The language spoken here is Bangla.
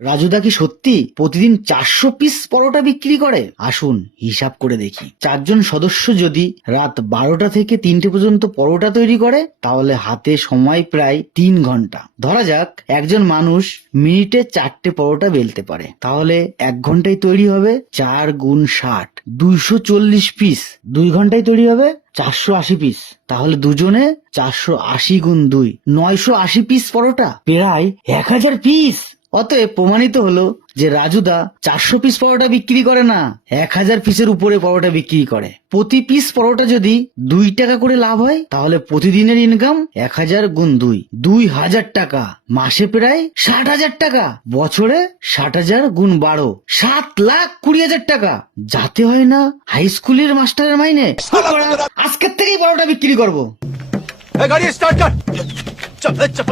রাজুদা কি সত্যি প্রতিদিন 400 পিস পরোটা বিক্রি করে? আসুন হিসাব করে দেখি। 4 জন সদস্য যদি রাত 12টা থেকে 3টে পর্যন্ত পরোটা তৈরি করে তাহলে হাতে সময় প্রায় 3 ঘন্টা। ধরা যাক একজন মানুষ মিনিটে 4টে পরোটা বেলতে পারে, তাহলে 1 ঘন্টায় তৈরি হবে 4 গুণ 60 240 পিস। 2 ঘন্টায় তৈরি হবে 480 পিস। তাহলে দুজনে 480 গুণ 2 980 পিস পরোটা, প্রায় 1000 পিস। অতএব প্রমাণিত হলো যে রাজুদা 400 পিস পরোটা বিক্রি করে না, 1000 পিসের উপরে পরোটা বিক্রি করে। প্রতি পিস পরোটা যদি 2 টাকা করে লাভ হয় তাহলে প্রতিদিনের ইনকাম 1000 গুণ 2 2000 টাকা, মাসে প্রায় 60,000 টাকা, বছরে 60,000 গুণ 12 7,20,000 টাকা। যাতে হয় না হাই স্কুলের মাস্টারের মাইনে। আজকের থেকেই পরোটা বিক্রি করবো। गाड़ी स्टार्ट कर। चल चल